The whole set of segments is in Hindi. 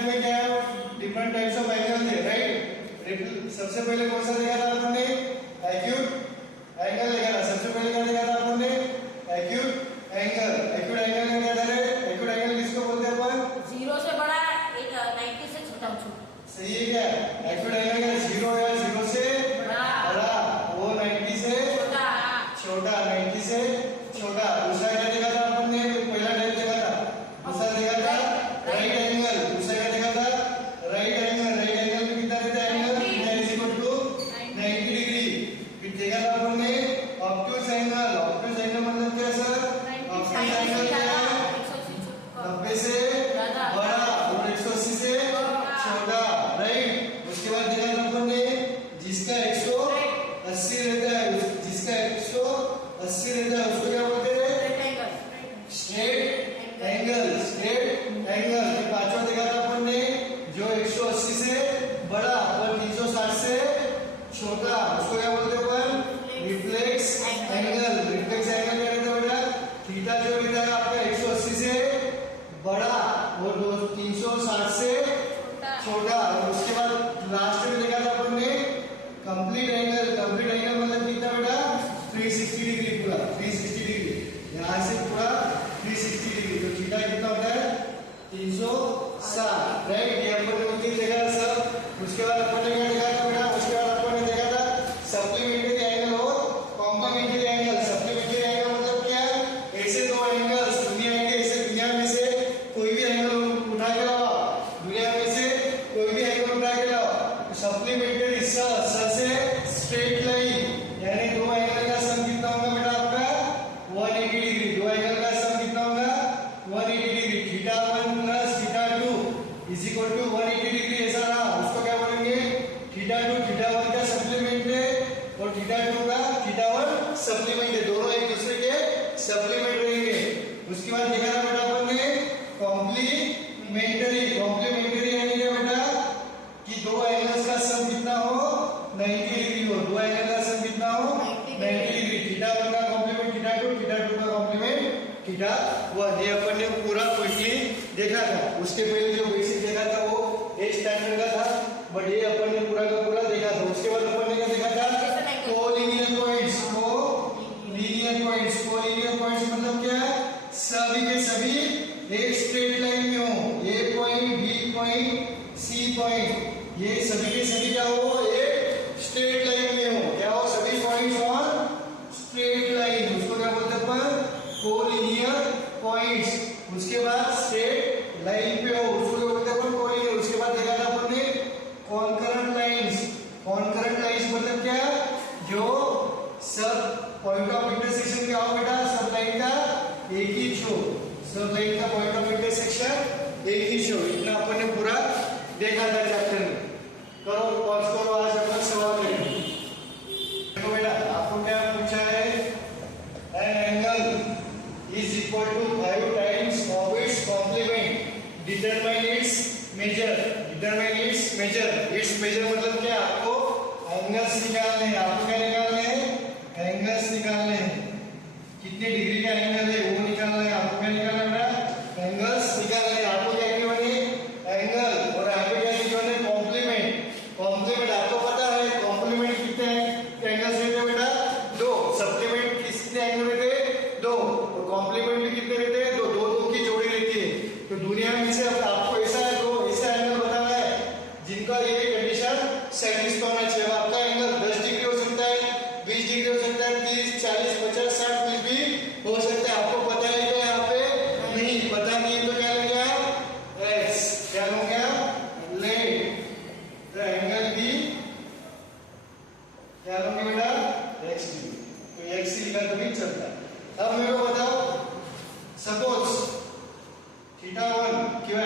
टाइप में क्या है, डिफरेंट टाइप्स ऑफ एंगल है, राइट। सबसे पहले कौन सा देखा था आपने, एक्यूट एंगल देखा था। सबसे पहले क्या देखा था आपने, एक्यूट एंगल। एक्यूट एंगल में क्या था, एक्यूट एंगल किसको बोलते हैं अपन, 0 से बड़ा, 90 से छोटा। सही है क्या, एक्यूट एंगल का 0 है, 0 से बड़ा, वो 90 से छोटा, 90 से छोटा। दूसरा क्या देखा था अपन ने, पहला टाइप देखा था, दूसरा देखा था राइट एंगल। दूसरा क्या देखा था, राइट एंगल। राइट एंगल में कितना रहता है angle, is equal to 90 degree. फिर देखा था अपन ने ऑब्ट्यूज एंगल। ऑब्ट्यूज एंगल मतलब क्या सर, ऑब्ट्यूज एंगल क्या है, 90 से बड़ा और 180 से छोटा, राइट। उसके बाद देखा था अपन ने जिसका 180 रहता है, जिसका 180 रहता है उसको क्या बोलते हैं, स्ट्रेट एंगल। Straight angle. पांचवा देखा था अपन ने जो 180 से बड़ा और 360 से छोटा, उसको क्या बोलते हैं अपन, रिफ्लेक्स एंगल। रिफ्लेक्स एंगल क्या रहता है बेटा, थीटा जो रहता है आपका 180 से बड़ा और 360 से छोटा। और उसके बाद लास्ट में देखा था अपन ने कंप्लीट एंगल। कंप्लीट एंगल मतलब कितना बेटा, 360 डिग्री, पूरा 360 डिग्री, यहाँ से पूरा 360 डिग्री। तो थीटा कितना होता है, 360, राइट। ये अपन ने उतनी देखा सब। उसके बाद अपन ने क्या देखा था बेटा, उसके बाद अपन ने देखा था सप्लीमेंट्री एंगल और कॉम्प्लीमेंट्री एंगल। सप्लीमेंट्री एंगल मतलब क्या, ऐसे दो एंगल्स दुनिया के, ऐसे दुनिया में से कोई भी एंगल उठा के लाओ, दुनिया में से कोई भी एंगल उठा के लाओ। सप्लीमेंट्री सर से स्ट्रेट लाइन, यानी दो एंगल का सम कितना होगा बेटा आपका, 180 डिग्री। दो एंगल का सम कितना होगा, 180 degree. Theta 1 plus theta 2 is equal to 180 degree, ऐसा रहा। उसको क्या बोलेंगे, थीटा 2 थीटा 1 का सप्लीमेंट है और थीटा 2 का थीटा 1 सप्लीमेंट है, दोनों एक दूसरे के सप्लीमेंट रहेंगे। उसके बाद देखा था बेटा अपन ने कॉम्प्लीमेंट्री। कॉम्प्लीमेंट्री यानी क्या बेटा, कि दो एंगल्स का सम कितना हो, 90 डिग्री हो। दो एंगल का सम कितना हो, 90 डिग्री। थीटा 1 का कॉम्प्लीमेंट थीटा 2, थीटा 2 का कॉम्प्लीमेंट थीटा 1। ये अपन ने पूरा क्विकली देखा था। उसके पहले जो बेसिक देखा था वो 8 स्टैंडर्ड का था, बट ये अपन ने पूरा का पूरा देखा था। उसके बाद अपन ने क्या देखा था, collinear points. Collinear points, collinear points मतलब क्या है, सभी के सभी एक स्ट्रेट लाइन में हो। A point, B point, C point, ये सभी के सभी क्या हो, एक स्ट्रेट लाइन में हो। क्या हो, सभी पॉइंट्स ऑन स्ट्रेट लाइन, उसको क्या बोलते हैं अपन, कोलिनियर पॉइंट्स। उसके बाद स्ट्रेट लाइन पे हो, उसको बोलते हैं अपन कोलिनियर। उसके बाद देखा था अपन ने कॉन्करेंट लाइंस। कॉन्करेंट लाइंस मतलब क्या, जो सब पॉइंट ऑफ इंटरसेक्शन क्या हो बेटा, सब लाइन का एक ही छो, सब लाइन का पॉइंट ऑफ इंटरसेक्शन एक ही छो। इतना अपन ने पूरा देखा था चैप्टर में। करो पॉज करो, आज अपन सवाल करेंगे। देखो बेटा आपको क्या पूछा है, an angle is equal to 5 times of its complement, determine its measure. Determine its measure. Its measure मतलब क्या, आपको एंगल्स निकालने हैं। आपको क्या निकालने हैं, एंगल्स निकालने हैं। कितने डिग्री का एंगल है वो निकालना है। आपको क्या निकालना है बेटा, एंगल्स निकालने हैं। आपको क्या निकालना है, एंगल, और आपको क्या निकालना है, कॉम्प्लीमेंट। कॉम्प्लीमेंट आपको पता है कॉम्प्लीमेंट कितने एंगल्स रहते हैं बेटा, 2। सप्लीमेंट कितने एंगल रहते हैं, 2। और कॉम्प्लीमेंट भी कितने रहते हैं, 2। 2 की जोड़ी रहती है। तो दुनिया में से आपको ऐसा है, 2 ऐसा एंगल बताना है जिनका ये कंडीशन सेटिस्फाई होना चाहिए। आपका एंगल 10 डिग्री हो सकता है, 20 डिग्री हो सकता है, 30, 40, 50, 60 कुछ भी हो सकता है। आपको पता है क्या, यहाँ पे नहीं पता नहीं है तो क्या लेंगे आप, एक्स। क्या लोगे आप, लेट द एंगल बी, क्या लोगे बेटा, एक्स डी। तो एक्स लिखा तो भी चलता है। अब मेरे को बताओ, सपोज थीटा 1 क्या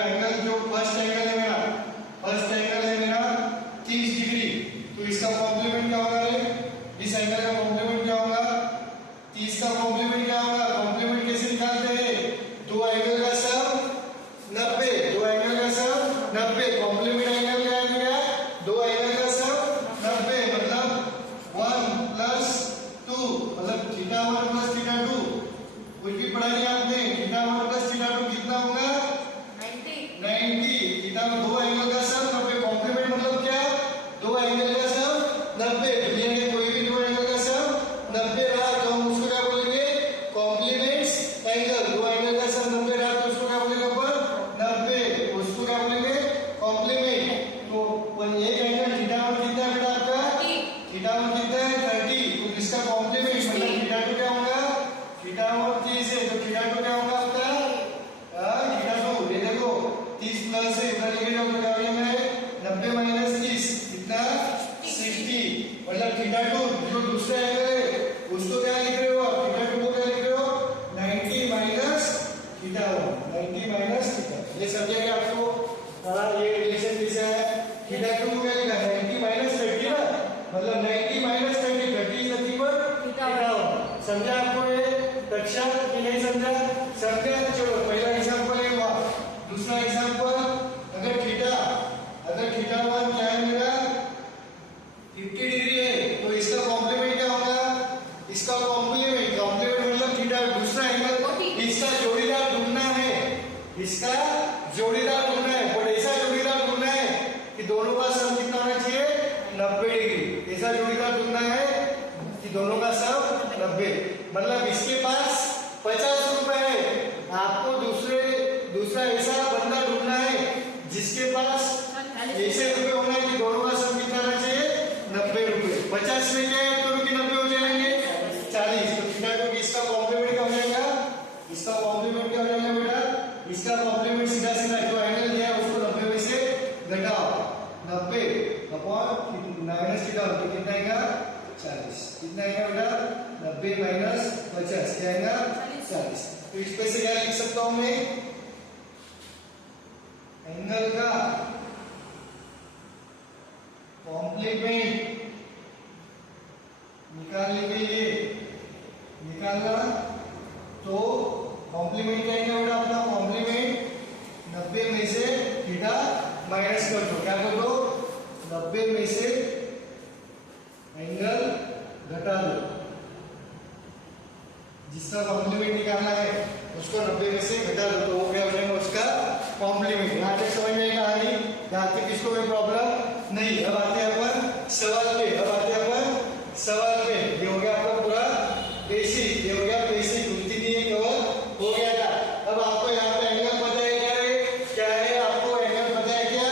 ये समझे क्या आपको? हाँ, ये रिलेशन कैसा है? थीटा टू को क्या लिखा? 90 माइनस 30 ना, मतलब 90 minus 30, 30 is nothing but theta 1। समझा आपको ये कक्षा कि नहीं समझा? समझा? चलो पहला एग्जांपल है हुआ। दूसरा एग्जांपल, अगर थीटा 1 क्या है मेरा 50 डिग्री है, तो इसका कॉम्प्लीमेंट क्या होगा? इसका कॉम्प्लीमेंट मतलब थीटा। दूसरा एंगल, इसका जोड़ीदार ढूंढना है, इसका जोड़ीदार ढूंढना है, और ऐसा जोड़ीदार ढूंढना है कि दोनों का सम कितना होना चाहिए? 90 डिग्री। ऐसा जोड़ीदार ढूंढना है कि दोनों का सम 90, मतलब इसके पास 50 रुपए है, आपको दूसरा ऐसा बंदा ढूंढना है जिसके पास ऐसे रुपए होना है कि दोनों का सम कितना होना चाहिए? 90 रुपए। 50 में क्या है तो रुपये 90 हो जाएंगे 40। तो थीटा टू इसका कॉम्प्लीमेंट क्या हो जाएगा? इसका कॉम्प्लीमेंट क्या हो जाएगा बेटा? इसका कॉम्प्लीमेंट सीधा जो एंगल दिया है उसको 90 में से घटाओ, 90 अपॉन माइनस थीटा, तो कितना आएगा? 40। कितना आएगा बेटा? 90 माइनस 50 क्या आएगा? 40। तो इस पे से क्या लिख सकता हूं मैं? एंगल का कॉम्प्लीमेंट निकालने के लिए निकालना, तो कॉम्प्लीमेंट क्या है बेटा अपना? कॉम्प्लीमेंट 90 में से थीटा माइनस कर दो, क्या कर दो? 90 में से एंगल घटा दो, जिसका कॉम्प्लीमेंट निकालना है उसको 90 में से घटा दो, तो वो क्या हो जाएगा? उसका कॉम्प्लीमेंट। यहाँ तक समझ में कहानी? यहाँ तक किसको कोई प्रॉब्लम नहीं। अब आते हैं अपन सवाल पे। ये हो गया आपका पूरा बेसिक, ये हो गया बेसिक, उल्टी नहीं कवर हो गया था। अब आपको यहाँ पे एंगल पता है क्या है? आपको एंगल पता है क्या?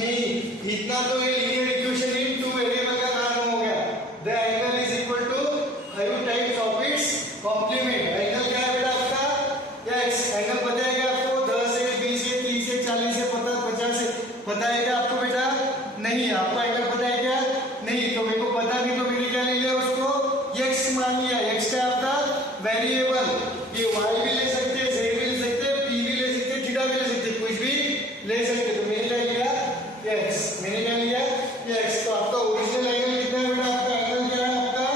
नहीं। इतना तो ये linear equation in two variable का काम हो गया। The angle is equal to 5 times of its complement. Angle क्या है बेटा आपका? x। एंगल पता है क्या आपको? 10 है, 20 है, 30 है, 40 है, 50 है, पता है क्या आपको बेटा? नहीं। आपको एंगल पता है क्या? नहीं। तो मेरे को पता भी, तो मैंने क्या ले लिया उसको? x मान लिया। x क्या आपका? वेरिएबल। ये y भी ले सकते हैं, z भी ले सकते हैं, p भी ले सकते हैं, थीटा भी ले सकते हैं, कुछ भी ले सकते हैं। तो मैंने क्या लिया? x। मैंने क्या लिया? x। तो आपका ओरिजिनल एंगल कितना है बेटा? आपका एंगल क्या है? आपका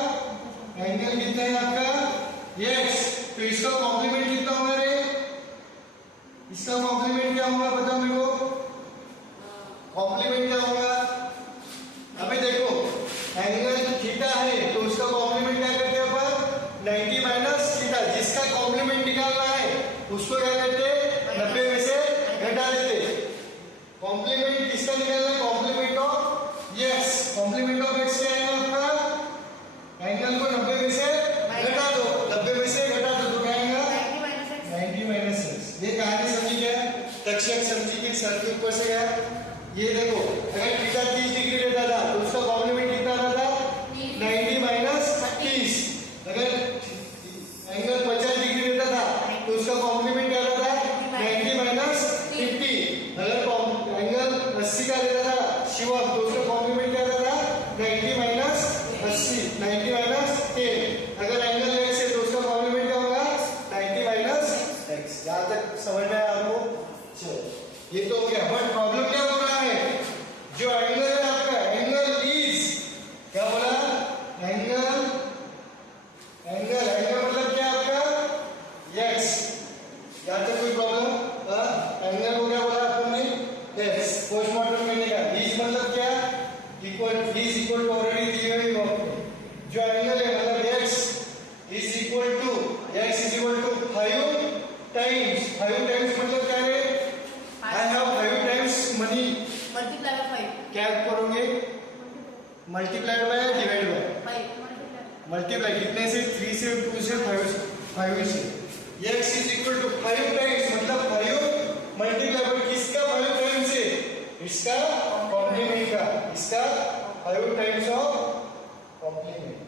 एंगल कितना है आपका? x। तो इसका कॉम्प्लीमेंट कितना होगा रे? इसका कॉम्प्लीमेंट क्या होगा बताओ मेरे को? कॉम्प्लीमेंट क्या होगा? अभी देखो, एंगल थीटा है तो उसका कॉम्प्लीमेंट क्या करते हैं अपन? 90 माइनस थीटा। जिसका कॉम्प्लीमेंट निकालना है उसको क्या करते हैं? 90 में से घटा देते। कॉम्प्लीमेंट किसका निकालना है? Complement of x। Complement of x क्या है आपका? एंगल को 90 में से घटा दो, 90 में से घटा दो, तो क्या आएगा? 90 माइनस x। ये कहानी समझी क्या? तक्षक समझी कि सर के ऊपर से गया। ये देखो, अगर थीटा 30 डिग्री रहता था तो उसका कॉम्प्लीमेंट कितना आता था? 90 माइनस 30। अगर एंगल 50 डिग्री रहता था तो उसका कॉम्प्लीमेंट क्या आता था? 90 माइनस 50। अगर एंगल 80 का रहता था शिवम, तो उसका कॉम्प्लीमेंट क्या आता था? 90 माइनस 80, 90 माइनस 10। अगर एंगल x है तो उसका कॉम्प्लीमेंट क्या होगा? 90 माइनस x। यहाँ तक समझ में आया आपको? चलो, ये तो हो गया। बट प्रॉब्लम क्या हो रहा है? जो एंगल है आपका, एंगल इज क्या बोला? एंगल मतलब क्या आपका? x। यहाँ तक कोई प्रॉब्लम? एंगल को क्या बोला अपन ने? x। पोस्टमार्टम करने का इज मतलब क्या? इज इक्वल टू ऑलरेडी दिए हुए वक्त जो एंगल है मतलब x is equal to 5 times. 5 times मतलब क्या है? I have 5 times money. Multiply by 5। क्या करोगे? Multiplied by divide by 5 multiply कितने से? 3 से, 2 से, 5 से। x is equal to 5 times मतलब 5 मल्टीप्लाई बाय किसका? 5 टाइम्स से इसका कॉम्प्लीमेंट का, इसका 5 times of complement.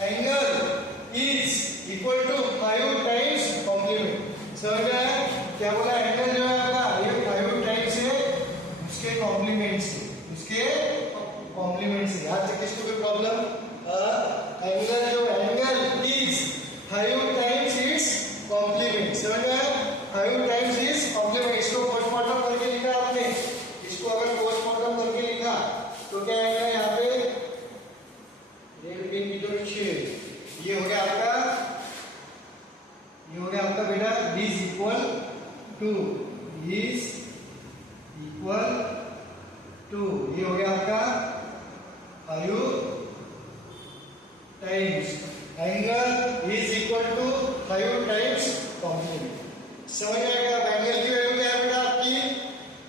Angle is equal to 5 times complement. समझ में आया? क्या बोला? एंगल जो है आपका ये 5 टाइम्स है उसके कॉम्प्लीमेंट से, उसके कॉम्प्लीमेंट से। यहाँ तक किसको कोई problem? Angle is 5 times its complement. समझ में आया? 5 times is complement 2 is equal to, ये हो गया आपका 5 times angle is equal to 5 times complement. समझ में आएगा? एंगल की वैल्यू क्या है बेटा आपकी?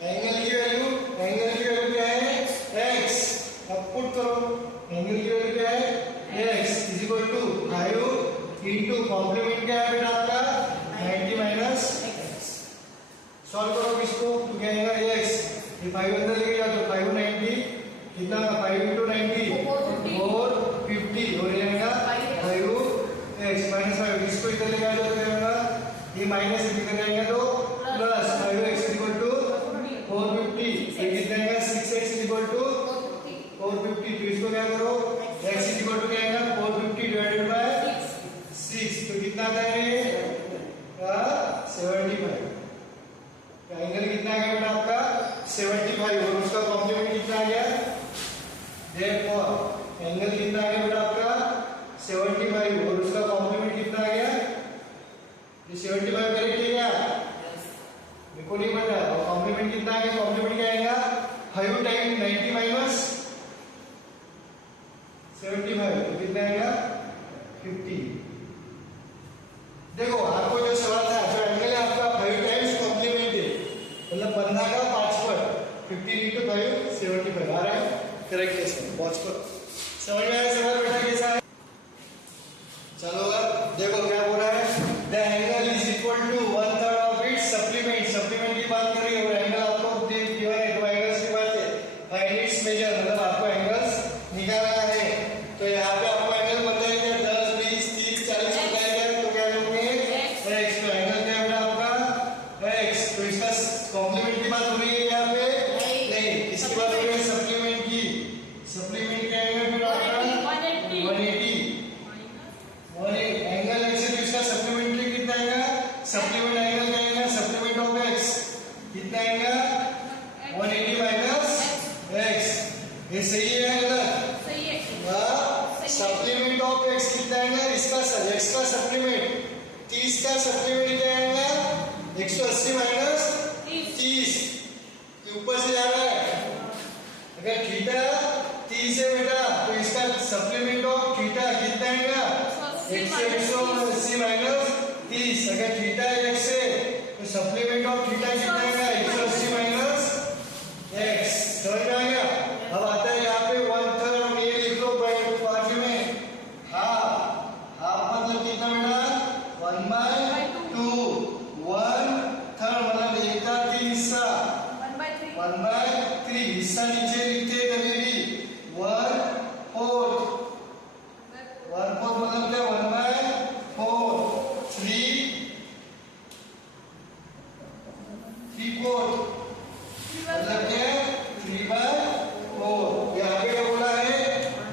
एंगल की वैल्यू क्या है? x। अब पुट करो, एंगल की वैल्यू क्या है? x is equal to 5 into complement क्या है बेटा आपका? 90 माइनस x। सॉल्व करो इसको तो क्या आएगा? x, ये 5 अंदर लेके जाओ तो 5 90 कितना? 5 इंटू 90 450 और ये आएगा 5x माइनस 5। इसको इधर लेके आ जाओ तो क्या होगा? ये माइनस इधर जाएगा तो प्लस 5x इक्वल टू 450, ये कितना आएगा? 6x equal to 450। तो इसको क्या करो? x इक्वल टू क्या आएगा? 450 डिवाइडेड बाय 6, तो कितना आता है ये? 75। एंगल कितना आ गया बेटा आपका? 75 और उसका कॉम्प्लीमेंट कितना आ गया? देयरफॉर एंगल कितना आ गया बेटा आपका? 75 और उसका कॉम्प्लीमेंट कितना आ गया? ये 75 करेक्ट है क्या? मेरे को नहीं पता। और कॉम्प्लीमेंट कितना आ गया? कॉम्प्लीमेंट क्या आएगा? 5 टाइम 90 माइनस 75 तो कितना आएगा? 50। देखो आपको जो सवाल था, जो एंगल है आपका 5 टाइम्स कॉम्प्लीमेंट है, मतलब 15 का 5 पर 50 इंटू 5 75 आ रहा है करेक्ट है सर। वॉच पर समझ में आया सवाल बेटा कैसा है? चलो अब देखो क्या बोल रहा है? The angle is equal to 1/3 of its supplement. Supplement की बात कर रही है और एंगल आपको गिवन है, दो एंगल्स की बात है। फाइंड इट्स मेजर, मतलब आपको एंगल्स निकालना है। तो यहाँ पे आपको एंगल बताएंगे 10 20 30 40 बताएगा तो क्या लोगे? x। तो एंगल क्या है आपका? x। तो इसका कॉम्प्लीमेंट की बात हो रही है यहाँ पे? नहीं, इसकी बात हो रही है सप्लीमेंट की। सप्लीमेंट क्या है फिर आपका? 180। एंगल x है तो इसका सप्लीमेंट्री कितना आएगा? सप्लीमेंट एंगल क्या आएगा? सप्लीमेंट ऑफ x कितना आएगा? 180 माइनस x। ये सही है गलत? सही है। सप्लीमेंट ऑफ x कितना आएगा? इसका x का सप्लीमेंट 30 का सप्लीमेंट क्या आएगा? 180 माइनस 30। ऊपर से जा रहा है। अगर थीटा 30 है बेटा तो इसका सप्लीमेंट ऑफ थीटा कितना आएगा? 180 माइनस 30। अगर थीटा x है तो सप्लीमेंट ऑफ थीटा कितना आएगा? 180 माइनस x। समझ में आ गया? अब आता है यहाँ पे 1/3 और ये लिख लो बाजू में हाफ। हाफ मतलब कितना बेटा? 1/2। 1/3 मतलब 1/3 हिस्सा। 1/3 हिस्सा नीचे लिखते कभी भी 1/4। 1/4 मतलब क्या? 1/4। 3/4 मतलब क्या? 3/4। यहाँ पे क्या बोला है?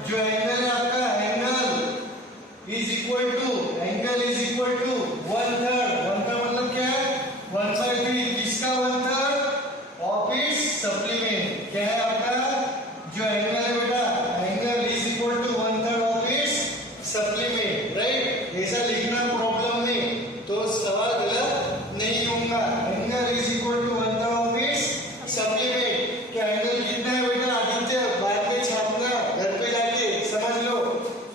जो एंगल है आपका एंगल इज इक्वल टू 1/3। 1/3 मतलब क्या है? 1/3। किसका 1/3? Of its supplement. क्या है आपका जो एंगल है बेटा? Angle is equal to 1/3 of its supplement. Right? ऐसा लिखना प्रॉब्लम में तो सवाल गलत नहीं होगा। Angle is equal to 1/3 of its supplement. क्या एंगल कितना है बेटा? आदित्य बाद में छापना घर पे जाके, समझ लो।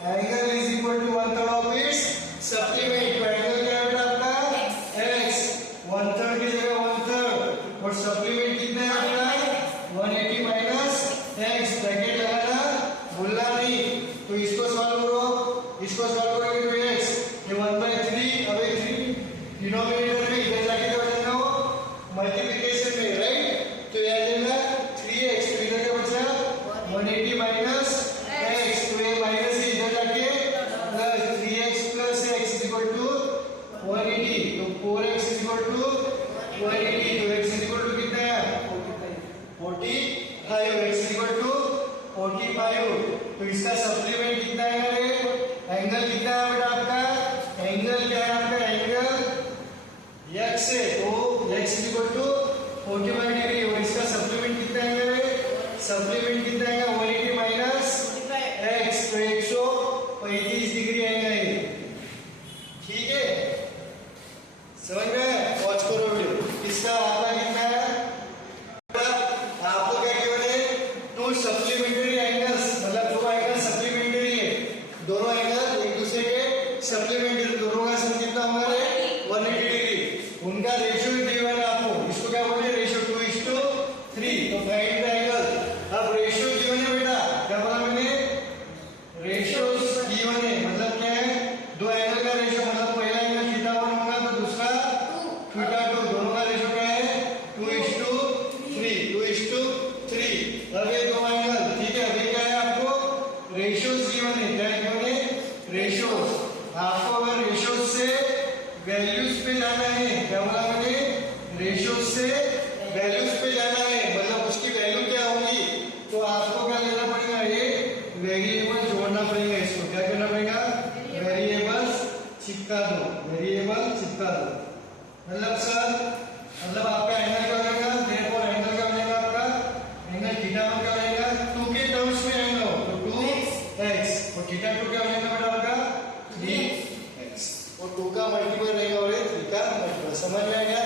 Angle is equal to 1/3 of its supplement. तो एंगल क्या है बेटा आपका? x। 1/3 की जगह 1/3 और सप्लीमेंट कितना है बेटा? 180 माइनस x। ब्रैकेट लगाना भूलना नहीं। तो इसको सॉल्व करो, इसको सॉल्व करोगे तो x ये 1/3 अब 3 डिनोमिनेटर में इधर जाके क्या बचेगा? वो मल्टीप्लिकेशन में। राइट? तो ये आ जाएगा 3x। तो इधर क्या बचा? 180 माइनस x। तो ये माइनस से इधर जाके plus 3x plus x is equal to 180। तो 4x इज इक्वल टू 180। तो x इज इक्वल टू कितना है? 45। x is equal to 45। तो इसका सप्लीमेंट कितना है? एंगल कितना है बेटा आपका? एंगल क्या है आपका? एंगल x है तो x is equal to 45 degree. और इसका सप्लीमेंट कितना है? सप्लीमेंट कितना है? 180 माइनस x। तो 135 डिग्री एंगल। ठीक है? समझ में? वॉच करो वीडियो। रेशियो से वैल्यूज पे जाना है, मतलब उसकी वैल्यू क्या होगी, तो आपको क्या लेना पड़ेगा, ये वेरिएबल जोड़ना पड़ेगा। इसको क्या करना पड़ेगा, वेरिएबल्स चिपका दो, वेरिएबल चिपका दो। मतलब सर, मतलब आपका एंगल क्या बनेगा, देखो एंगल क्या बनेगा, आपका एंगल थीटा वन क्या बनेगा, 2 के टर्म्स में एंगल हो तो 2x और थीटा 2 क्या बनेगा बेटा आपका 3x और 2 का मल्टीपल रहेगा और 3 का मल्टीपल। समझ में आएगा।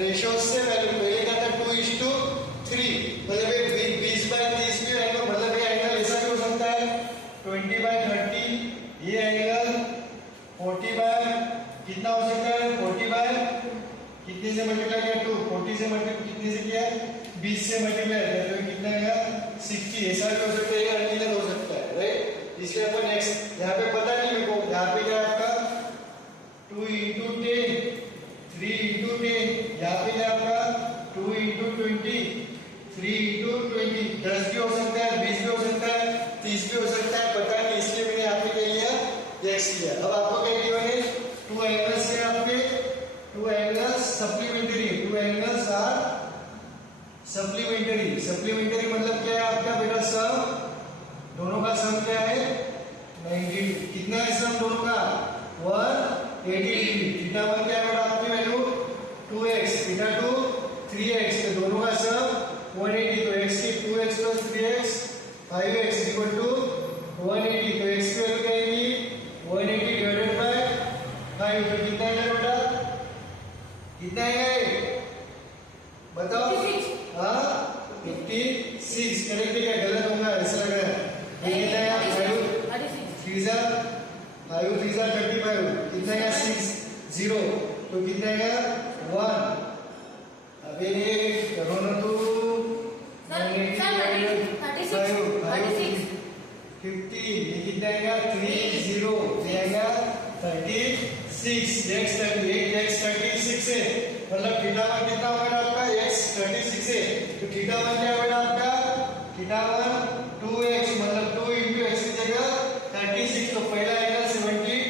रेशियो से वैल्यू पहले क्या था 2:3, मतलब ये 20/30 भी एंगल, मतलब ये एंगल ऐसा भी हो सकता है 20/30, ये एंगल 40 कितना हो सकता है, 40 कितने से मल्टीप्लाई किया 2, 40 से मल्टीप्लाई कितने से किया 20 से मल्टीप्लाई किया तो कितना आएगा 60। ऐसा भी हो सकता है, ये अनगिनत हो सकता है, राइट। इसलिए अपन नेक्स्ट यहाँ पे पता नहीं मेरे को, यहाँ पे क्या है आपका 2 × 10, 3 × 10, यहाँ पे क्या आपका 2 × 20, 3 × 20, 10 भी हो सकता है, 20 भी हो सकता है, 30 भी हो सकता है, पता नहीं, इसलिए मैंने यहाँ पे क्या लिया x लिया। अब आपको क्या किया मैंने 2 एंगल्स है आपके, 2 angles supplementary, 2 angles are supplementary. Supplementary मतलब क्या है आपका बेटा, सम, दोनों का सम क्या है 90। कितना है सम दोनों का 180 डिग्री। थीटा 1 क्या है बेटा आपकी वैल्यू 2x, थीटा 2 3x, तो दोनों का सम 180, तो x की 2x + 3x 5x = 180, तो x की वैल्यू क्या आएगी 180 / 5, तो कितना है बेटा, कितना है बताओ, हाँ 56। करेक्ट है क्या, गलत होगा ऐसा लग रहा है, कितना है 5 3 35, कितना है 6 0, तो कितना है 1। अब ये करो ना तो 50, ये कितना आएगा 30, ये आएगा 36, x 36 है, मतलब थीटा 1 कितना होगा आपका x 36 है, तो थीटा 1 क्या होगा आपका, थीटा 1 2x, मतलब 2 × x की जगह 36, तो पहला एंगल 72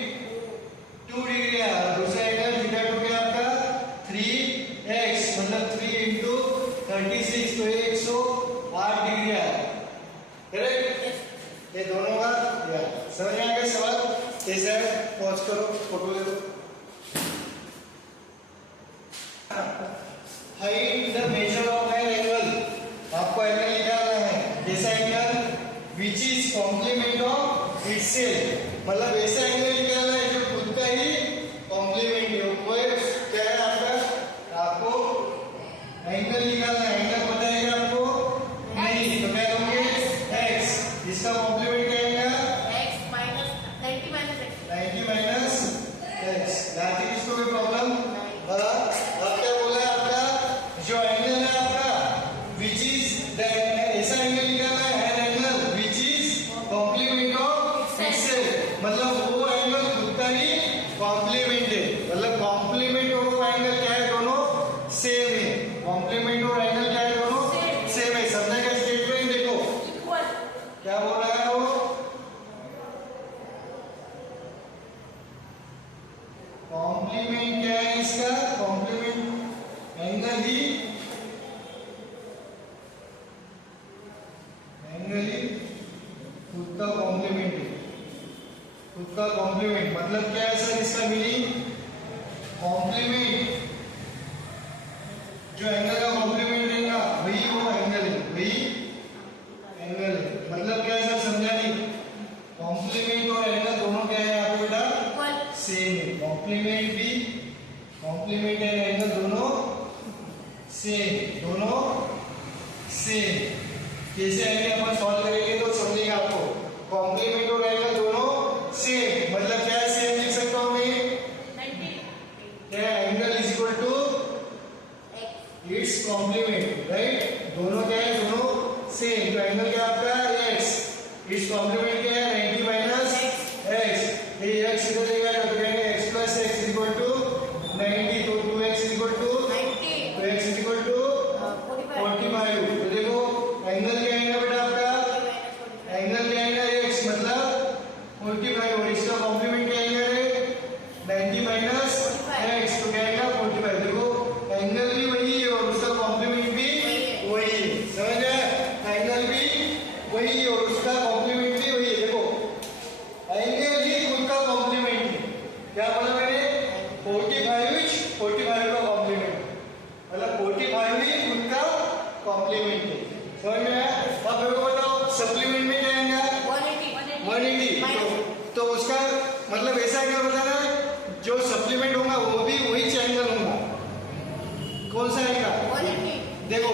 डिग्री है, दूसरा एंगल थीटा 2 क्या आपका 3x, मतलब 3 × 36, तो 108 डिग्री है, करेक्ट। ये दोनों का या समझ में आ गया सवाल कैसा है, पॉज करो, फोटो ले लो। Find the measure of an angle, आपको एंगल निकालना है, जैसा angle which is complement of itself, मतलब ऐसा एंगल निकालना है जो खुद का ही कॉम्प्लीमेंट हो। क्या है आपका, आपको एंगल निकालना है, एंगल पता है क्या आपको नहीं, तो क्या करोगे x, इसका कॉम्प्लीमेंट क्या आएगा x - 90 - x, 90 - x। यहाँ तक इसको कोई प्रॉब्लम, अब क्या बोला है आपका, जो एंगल है आपका विच इज द, ऐसा एंगल निकालना है, an angle which is complement of itself, मतलब वो एंगल खुद का ही कॉम्प्लीमेंट है, मतलब कॉम्प्लीमेंट और वो एंगल क्या है, दोनों सेम है, कॉम्प्लीमेंट और एंगल क्या है, दोनों सेम है। समझा क्या स्टेटमेंट, देखो क्या बोल रहा है वो, कॉम्प्लीमेंट क्या है इसका, कॉम्प्लीमेंट एंगल ही खुद का कॉम्प्लीमेंट है, खुद का कॉम्प्लीमेंट मतलब क्या है सर, इसका मीनिंग कॉम्प्लीमेंट, जो एंगल का कॉम्प्लीमेंट रहेगा वही वो एंगल है, वही एंगल है, मतलब क्या है सर, समझा नहीं, कॉम्प्लीमेंट और एंगल दोनों क्या है आपको बेटा सेम है, कॉम्प्लीमेंट भी, कॉम्प्लीमेंट एंड एंगल दोनों सेम, दोनों सेम। कैसे आएंगे अपन सॉल्व करेंगे तो समझेगा आपको, कॉम्प्लीमेंट और एंगल दोनों सेम, मतलब क्या है सेम लिख सकता हूं मैं, क्या angle is equal to its complement, right, दोनों क्या है, दोनों सेम, तो एंगल क्या आपका x, इट्स कॉम्प्लीमेंट क्या है 90 - x, ये x इधर लेगा तो कहेंगे x + x = 90, तो 2x = 90, तो x = 45, तो देखो एंगल क्या आएगा बेटा आपका, एंगल क्या आएगा x, मतलब 45, और इसका कॉम्प्लीमेंट क्या आएगा 90 - x, तो क्या आएगा 45, देखो एंगल भी वही 180 तो उसका मतलब ऐसा क्या बताना है, जो सप्लीमेंट होगा वो भी वही एंगल होगा। कौन सा आएगा? 180. देखो